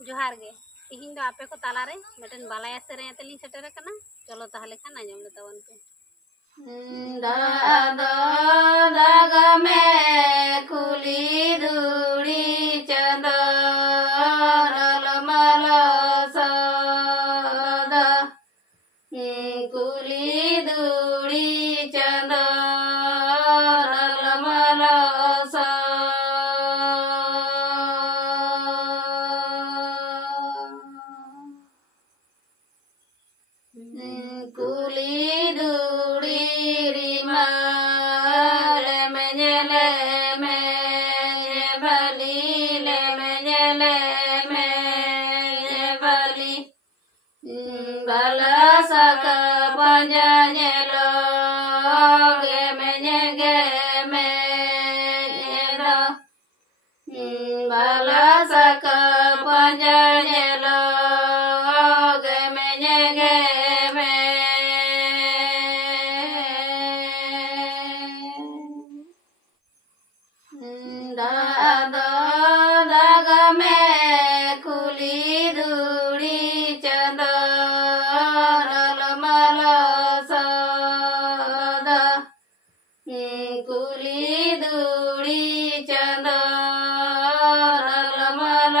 जोहार गे तिहिन दो आपे को तालारे मिटन बालाया सेरें तली सेटेर कना चलो ताहले खान आजम लेतावन पे दादा दाग में खुली दूड़ी चंदन मल सदा खुली दूड़ी चंदन मल कुली दूड़ी रिमाल मेले में बली ले मेले में बली बला सक पंजने लोगे मेगे मेरा बला सक पंजने लोगे मेगे दादा दाग में खुली दूड़ी चंदन मल सदा खुली दूड़ी चंदन मल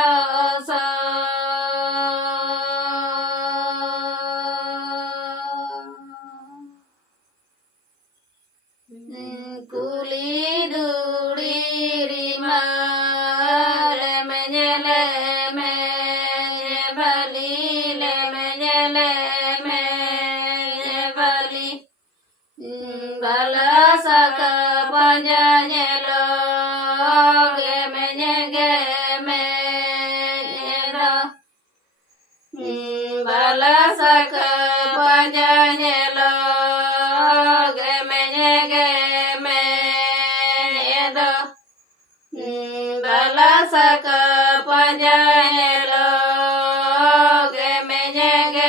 कुली दूड़ी रिमाल मेले में बली ले मेले में बली बला सक पंजने लोगे मेगे मेरा बला सक पंजने लोगे मेगे मेरा बला सक पंजने लोगे मेगे